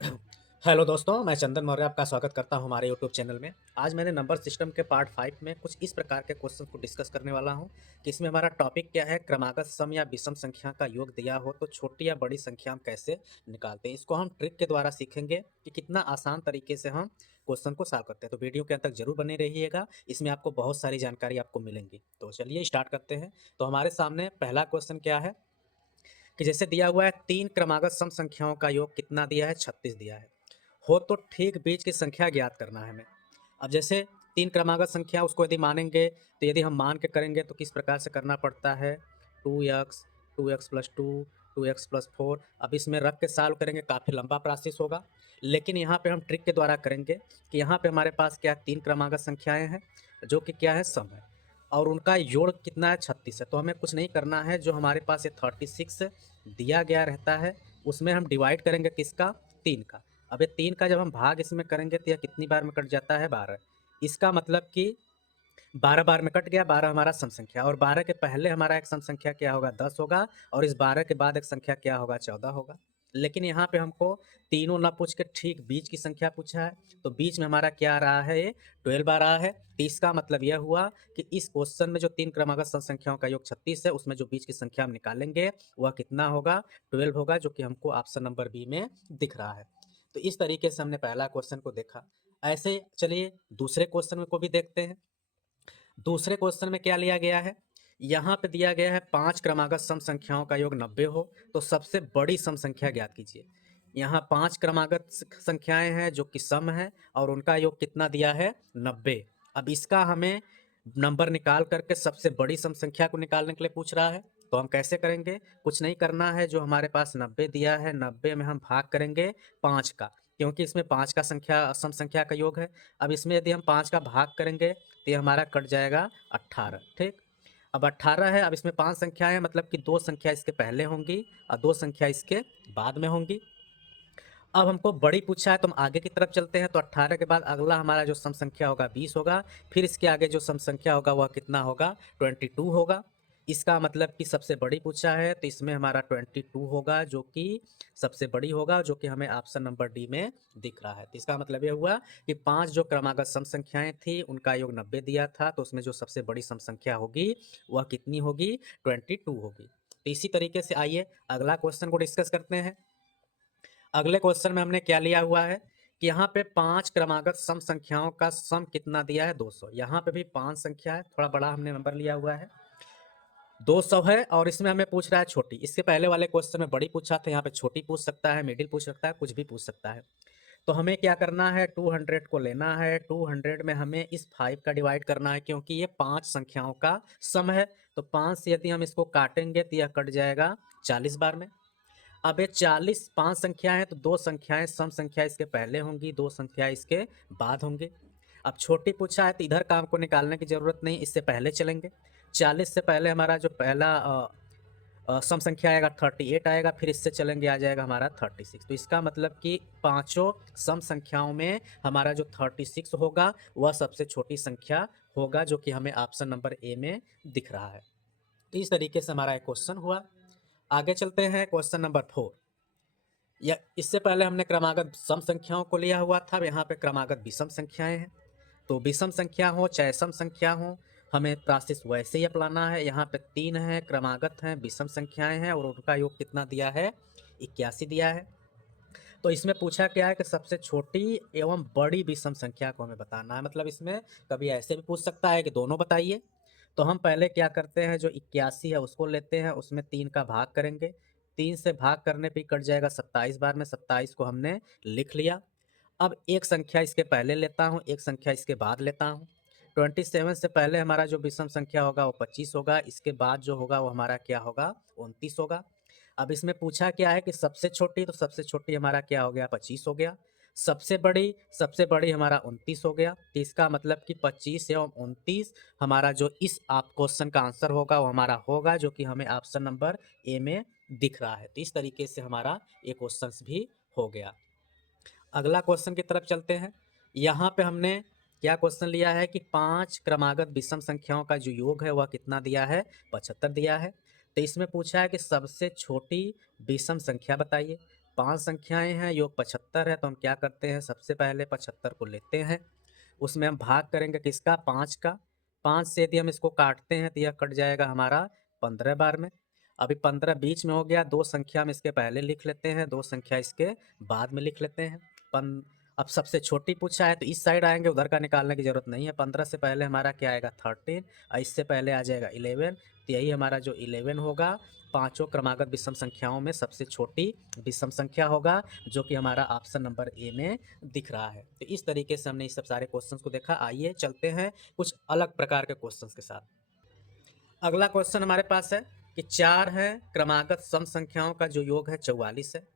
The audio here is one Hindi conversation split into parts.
हेलो दोस्तों, मैं चंदन मौर्य आपका स्वागत करता हूं हमारे यूट्यूब चैनल में। आज मैंने नंबर सिस्टम के पार्ट 5 में कुछ इस प्रकार के क्वेश्चन को डिस्कस करने वाला हूं कि इसमें हमारा टॉपिक क्या है, क्रमागत सम या विषम संख्या का योग दिया हो तो छोटी या बड़ी संख्या हम कैसे निकालते हैं। इसको हम ट्रिक के द्वारा सीखेंगे कि कितना आसान तरीके से हम क्वेश्चन को सॉल्व करते हैं। तो वीडियो के अंत तक जरूर बने रहिएगा, इसमें आपको बहुत सारी जानकारी आपको मिलेंगी। तो चलिए स्टार्ट करते हैं। तो हमारे सामने पहला क्वेश्चन क्या है कि जैसे दिया हुआ है 3 क्रमागत सम संख्याओं का योग कितना दिया है, 36 दिया है। हो तो ठीक बीच की संख्या ज्ञात करना है हमें। अब जैसे 3 क्रमागत संख्या उसको यदि मानेंगे तो यदि हम मान के करेंगे तो किस प्रकार से करना पड़ता है, 2x 2x plus 2 2x plus 4। अब इसमें रख के सॉल्व करेंगे, काफ़ी लंबा प्रोसेस होगा, लेकिन यहाँ पे हम ट्रिक के द्वारा करेंगे कि यहाँ पे हमारे पास क्या 3 क्रमागत संख्याएं हैं जो कि क्या है, सम है, और उनका योग कितना है, 36 है। तो हमें कुछ नहीं करना है, जो हमारे पास ये 36 दिया गया रहता है उसमें हम डिवाइड करेंगे किसका, 3 का। अब ये 3 का जब हम भाग इसमें करेंगे तो यह कितनी बार में कट जाता है, 12। इसका मतलब कि 12 बार में कट गया, 12 हमारा सम संख्या, और 12 के पहले हमारा एक सम संख्या क्या होगा, 10 होगा, और इस 12 के बाद एक संख्या क्या होगा, 14 होगा। लेकिन यहाँ पे हमको तीनों ना पूछ के ठीक बीच की संख्या पूछा है, तो बीच में हमारा क्या आ रहा है, ये 12 आ रहा है। तो इसका मतलब यह हुआ कि इस क्वेश्चन में जो 3 क्रमागत सम संख्याओं का योग 36 है, उसमें जो बीच की संख्या हम निकालेंगे वह कितना होगा, 12 होगा, जो कि हमको ऑप्शन नंबर बी में दिख रहा है। तो इस तरीके से हमने पहला क्वेश्चन को देखा। ऐसे चलिए दूसरे क्वेश्चन में को भी देखते हैं। दूसरे क्वेश्चन में क्या लिया गया है, यहाँ पे दिया गया है 5 क्रमागत सम संख्याओं का योग 90 हो तो सबसे बड़ी सम संख्या ज्ञात कीजिए। यहाँ 5 क्रमागत संख्याएं हैं जो कि सम है और उनका योग कितना दिया है, 90। अब इसका हमें नंबर निकाल करके सबसे बड़ी सम संख्या को निकालने के लिए पूछ रहा है। तो हम कैसे करेंगे, कुछ नहीं करना है, जो हमारे पास 90 दिया है 90 में हम भाग करेंगे 5 का, क्योंकि इसमें 5 का संख्या सम संख्या का योग है। अब इसमें यदि हम 5 का भाग करेंगे तो ये हमारा कट जाएगा 18। ठीक, अब 18 है, अब इसमें 5 संख्या है, मतलब कि 2 संख्या इसके पहले होंगी और 2 संख्या इसके बाद में होंगी। अब हमको बड़ी पूछा है तो हम आगे की तरफ चलते हैं। तो 18 के बाद अगला हमारा जो सम संख्या होगा 20 होगा, फिर इसके आगे जो सम संख्या होगा वह कितना होगा, 22 होगा। इसका मतलब कि सबसे बड़ी पूछा है तो इसमें हमारा 22 होगा, जो कि सबसे बड़ी होगा, जो कि हमें ऑप्शन नंबर डी में दिख रहा है। तो इसका मतलब ये हुआ कि 5 जो क्रमागत सम संख्याएं थी उनका योग 90 दिया था, तो उसमें जो सबसे बड़ी सम संख्या होगी वह कितनी होगी, 22 होगी। तो इसी तरीके से आइए अगला क्वेश्चन को डिस्कस करते हैं। अगले क्वेश्चन में हमने क्या लिया हुआ है कि यहाँ पे 5 क्रमागत सम संख्याओं का सम कितना दिया है, 200। यहाँ पे भी 5 संख्या है, थोड़ा बड़ा हमने नंबर लिया हुआ है, 200 है, और इसमें हमें पूछ रहा है छोटी। इसके पहले वाले क्वेश्चन में बड़ी पूछा था, यहाँ पे छोटी पूछ सकता है, मिडिल पूछ सकता है, कुछ भी पूछ सकता है। तो हमें क्या करना है, 200 को लेना है, 200 में हमें इस 5 का डिवाइड करना है, क्योंकि ये 5 संख्याओं का सम है। तो 5 से यदि हम इसको काटेंगे तो यह कट जाएगा 40 बार में। अब ये 40 5 संख्या है तो 2 संख्याएं सम संख्या इसके पहले होंगी, 2 संख्या इसके बाद होंगी। अब छोटी पूछा है तो इधर काम को निकालने की जरूरत नहीं, इससे पहले चलेंगे। 40 से पहले हमारा जो पहला सम संख्या आएगा 38 आएगा, फिर इससे चलेंगे आ जाएगा हमारा 36। तो इसका मतलब कि पांचों सम संख्याओं में हमारा जो 36 होगा वह सबसे छोटी संख्या होगा, जो कि हमें ऑप्शन नंबर ए में दिख रहा है। तो इस तरीके से हमारा एक क्वेश्चन हुआ। आगे चलते हैं क्वेश्चन नंबर 4। या इससे पहले हमने क्रमागत सम संख्याओं को लिया हुआ था, अब यहाँ पे क्रमागत विषम संख्याएं हैं। तो विषम संख्या हो चाहे सम संख्या हो, हमें प्रोसेस वैसे ही अपनाना है। यहाँ पे 3 है, क्रमागत हैं, विषम संख्याएं हैं, और उनका योग कितना दिया है, 81 दिया है। तो इसमें पूछा क्या है कि सबसे छोटी एवं बड़ी विषम संख्या को हमें बताना है। मतलब इसमें कभी ऐसे भी पूछ सकता है कि दोनों बताइए। तो हम पहले क्या करते हैं, जो 81 है उसको लेते हैं, उसमें 3 का भाग करेंगे, 3 से भाग करने पे कट जाएगा 27 बार में, 27 को हमने लिख लिया। अब एक संख्या इसके पहले लेता हूँ, एक संख्या इसके बाद लेता हूँ। 27 से पहले हमारा जो विषम संख्या होगा वो 25 होगा, इसके बाद जो होगा वो हमारा क्या होगा, 29 होगा। अब इसमें पूछा क्या है कि सबसे छोटी, तो सबसे छोटी हमारा क्या हो गया, 25 हो गया। सबसे बड़ी हमारा 29 हो गया। तो इसका मतलब कि 25 एवं 29 हमारा जो इस आप क्वेश्चन का आंसर होगा वो हमारा होगा, जो कि हमें ऑप्शन नंबर ए में दिख रहा है। तो इस तरीके से हमारा ये क्वेश्चन भी हो गया। अगला क्वेश्चन की तरफ चलते हैं। यहाँ पे हमने क्या क्वेश्चन लिया है कि 5 क्रमागत विषम संख्याओं का जो योग है वह कितना दिया है, 75 दिया है। तो इसमें पूछा है कि सबसे छोटी विषम संख्या बताइए। 5 संख्याएं हैं, योग 75 है, तो हम क्या करते हैं, सबसे पहले 75 को लेते हैं, उसमें हम भाग करेंगे किसका, 5 का। 5 से यदि हम इसको काटते हैं तो यह कट जाएगा हमारा 15 बार में। अभी 15 बीच में हो गया, 2 संख्या हम इसके पहले लिख लेते हैं, 2 संख्या इसके बाद में लिख लेते हैं। अब सबसे छोटी पूछा है तो इस साइड आएंगे, उधर का निकालने की जरूरत नहीं है। 15 से पहले हमारा क्या आएगा, 13, और इससे पहले आ जाएगा 11, तो यही हमारा जो 11 होगा, पांचों क्रमागत विषम संख्याओं में सबसे छोटी विषम संख्या होगा, जो कि हमारा ऑप्शन नंबर ए में दिख रहा है। तो इस तरीके से हमने इस सब सारे क्वेश्चंस को देखा। आइए चलते हैं कुछ अलग प्रकार के क्वेश्चंस के साथ। अगला क्वेश्चन हमारे पास है कि 4 है क्रमागत सम संख्याओं का जो योग है 44 है,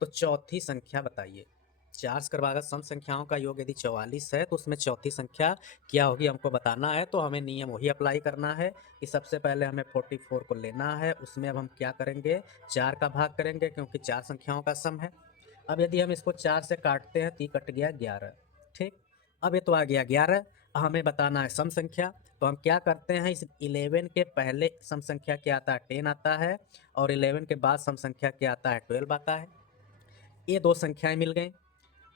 तो चौथी संख्या बताइए। 4 क्रमागत सम संख्याओं का योग यदि 44 है तो उसमें चौथी संख्या क्या होगी, हमको बताना है। तो हमें नियम वही अप्लाई करना है कि सबसे पहले हमें 44 को लेना है, उसमें अब हम क्या करेंगे, 4 का भाग करेंगे, क्योंकि 4 संख्याओं का सम है। अब यदि हम इसको 4 से काटते हैं तो ये कट गया 11, ठीक। अब ये तो आ गया 11, हमें बताना है सम संख्या। तो हम क्या करते हैं, इस 11 के पहले सम संख्या क्या आता है, 10 आता है, और 11 के बाद सम संख्या क्या आता है, 12 आता है। ये 2 संख्याएं मिल गई।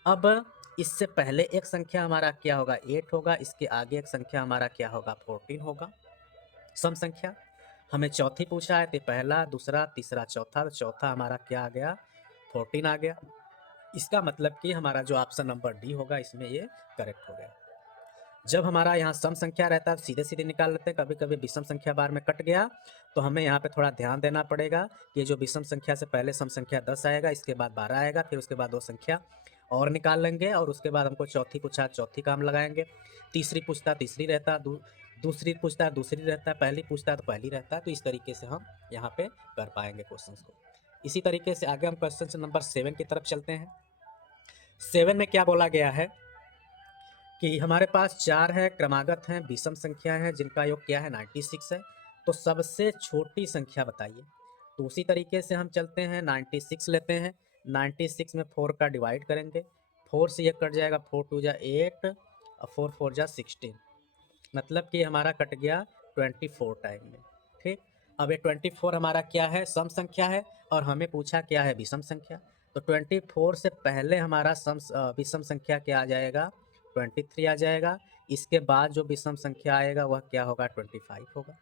अब इससे पहले एक संख्या हमारा क्या होगा, 8 होगा, इसके आगे एक संख्या हमारा क्या होगा, 14 होगा। सम संख्या हमें चौथी पूछा है, तो पहला, दूसरा, तीसरा, चौथा, तो चौथा हमारा क्या आ गया, 14 आ गया। इसका मतलब कि हमारा जो ऑप्शन नंबर डी होगा इसमें ये करेक्ट हो गया। जब हमारा यहाँ सम संख्या रहता है तो सीधे सीधे निकाल लेते हैं, कभी कभी विषम संख्या बार में कट गया तो हमें यहाँ पे थोड़ा ध्यान देना पड़ेगा कि जो विषम संख्या से पहले सम संख्या 10 आएगा, इसके बाद 12 आएगा, फिर उसके बाद 2 संख्या और निकाल लेंगे, और उसके बाद हमको चौथी पूछा, चौथी काम लगाएंगे। तीसरी पूछता तीसरी रहता, दूसरी पूछता है दूसरी रहता है, पहली पूछता है तो पहली रहता है। तो इस तरीके से हम यहाँ पे कर पाएंगे क्वेश्चन को। इसी तरीके से आगे हम क्वेश्चन नंबर 7 की तरफ चलते हैं। 7 में क्या बोला गया है कि हमारे पास 4 है क्रमागत हैं विषम संख्या है जिनका योग क्या है, 96 है, तो सबसे छोटी संख्या बताइए। तो उसी तरीके से हम चलते हैं, 96 लेते हैं, 96 में 4 का डिवाइड करेंगे, 4 से ये कट जाएगा, 4 2 जा 8 और 4 4 जा 16, मतलब कि हमारा कट गया 24 टाइम में, ठीक। अब ये 24 हमारा क्या है, सम संख्या है, और हमें पूछा क्या है, विषम संख्या। तो 24 से पहले हमारा विषम संख्या क्या आ जाएगा, 23 आ जाएगा। इसके बाद जो विषम संख्या आएगा वह क्या होगा, 25 होगा।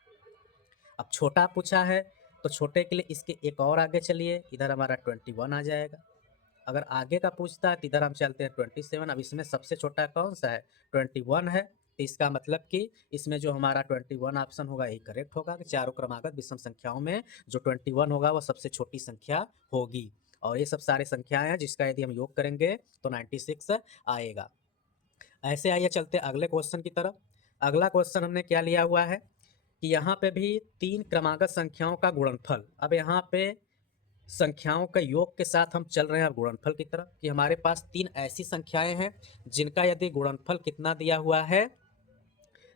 अब छोटा पूछा है तो छोटे के लिए इसके एक और आगे चलिए, इधर हमारा 21 आ जाएगा। अगर आगे का पूछता है तो इधर हम चलते हैं 27। अब इसमें सबसे छोटा कौन सा है, 21 है, तो इसका मतलब कि इसमें जो हमारा 21 ऑप्शन होगा यही करेक्ट होगा कि चारों क्रमागत विषम संख्याओं में जो 21 होगा वह सबसे छोटी संख्या होगी। और ये सब सारे संख्याएं हैं जिसका यदि हम योग करेंगे तो 96 आएगा। ऐसे आइए चलते अगले क्वेश्चन की तरफ। अगला क्वेश्चन हमने क्या लिया हुआ है कि यहाँ पे भी 3 क्रमागत संख्याओं का गुणनफल। अब यहाँ पे संख्याओं का योग के साथ हम चल रहे हैं अब गुणनफल की तरफ, कि हमारे पास 3 ऐसी संख्याएं हैं जिनका यदि गुणनफल कितना दिया हुआ है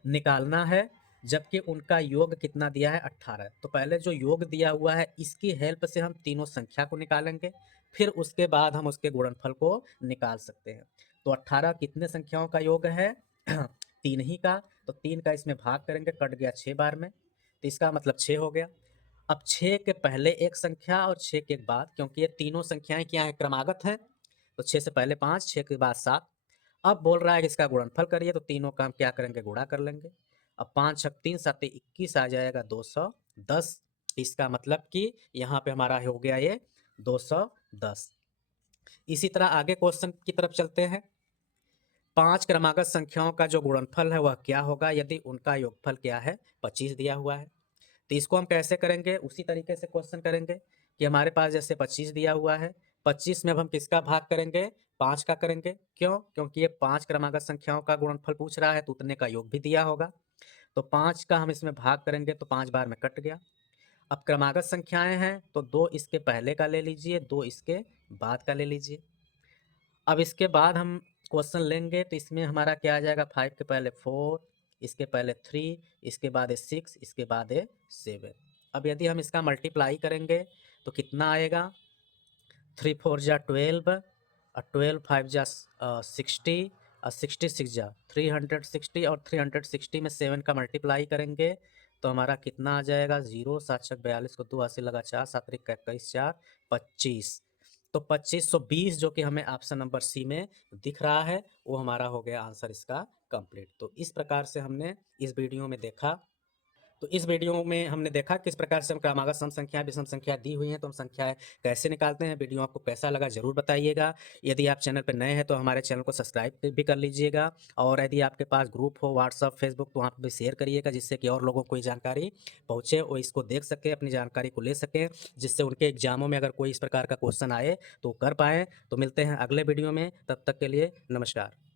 निकालना है, जबकि उनका योग कितना दिया है, 18। तो पहले जो योग दिया हुआ है इसकी हेल्प से हम तीनों संख्या को निकालेंगे, फिर उसके बाद हम उसके गुणनफल को निकाल सकते हैं। तो 18 कितने संख्याओं का योग है, 3 ही का, तो 3 का इसमें भाग करेंगे, कट गया 6 बार में, तो इसका मतलब 6 हो गया। अब 6 के पहले एक संख्या और 6 के बाद, क्योंकि ये तीनों संख्याएं क्या है, क्रमागत हैं, तो 6 से पहले 5, 6 के बाद 7। अब बोल रहा है कि इसका गुणनफल करिए, तो तीनों का हम क्या करेंगे, गुणा कर लेंगे। अब 5 छक 3 7 21 आ जाएगा 210। इसका मतलब कि यहाँ पे हमारा हो गया ये 210। इसी तरह आगे क्वेश्चन की तरफ चलते हैं। 5 क्रमागत संख्याओं का जो गुणनफल है वह क्या होगा यदि उनका योगफल क्या है, 25 दिया हुआ है। तो इसको हम कैसे करेंगे, उसी तरीके से क्वेश्चन करेंगे कि हमारे पास जैसे 25 दिया हुआ है, 25 में अब हम किसका भाग करेंगे, 5 का करेंगे। क्यों, क्योंकि ये 5 क्रमागत संख्याओं का गुणनफल पूछ रहा है तो उतने का योग भी दिया होगा। तो 5 का हम इसमें भाग करेंगे तो 5 बार में कट गया। अब क्रमागत संख्याएं हैं तो 2 इसके पहले का ले लीजिए, 2 इसके बाद का ले लीजिए। अब इसके बाद हम क्वेश्चन लेंगे तो इसमें हमारा क्या आ जाएगा, 5 के पहले 4, इसके पहले 3, इसके बाद 6, इसके बाद 7। अब यदि हम इसका मल्टीप्लाई करेंगे तो कितना आएगा, 3 4 जा 12 और 12 5 जा 60 और 66 जा 360, और 360 में 7 का मल्टीप्लाई करेंगे तो हमारा कितना आ जाएगा, 0 7 42 को 2 80 लगा 4 7 21 4 25। तो 2520 जो कि हमें ऑप्शन नंबर सी में दिख रहा है, वो हमारा हो गया आंसर इसका कंप्लीट। तो इस प्रकार से हमने इस वीडियो में देखा। तो इस वीडियो में हमने देखा किस प्रकार से हम क्रमागत सम संख्या विषम संख्या दी हुई हैं तो हम संख्याएं कैसे निकालते हैं। वीडियो आपको कैसा लगा ज़रूर बताइएगा। यदि आप चैनल पर नए हैं तो हमारे चैनल को सब्सक्राइब भी कर लीजिएगा, और यदि आपके पास ग्रुप हो व्हाट्सअप फेसबुक तो वहाँ पर भी शेयर करिएगा, जिससे कि और लोगों को ये जानकारी पहुँचे, वो इसको देख सके, अपनी जानकारी को ले सकें, जिससे उनके एग्जामों में अगर कोई इस प्रकार का क्वेश्चन आए तो कर पाएँ। तो मिलते हैं अगले वीडियो में, तब तक के लिए नमस्कार।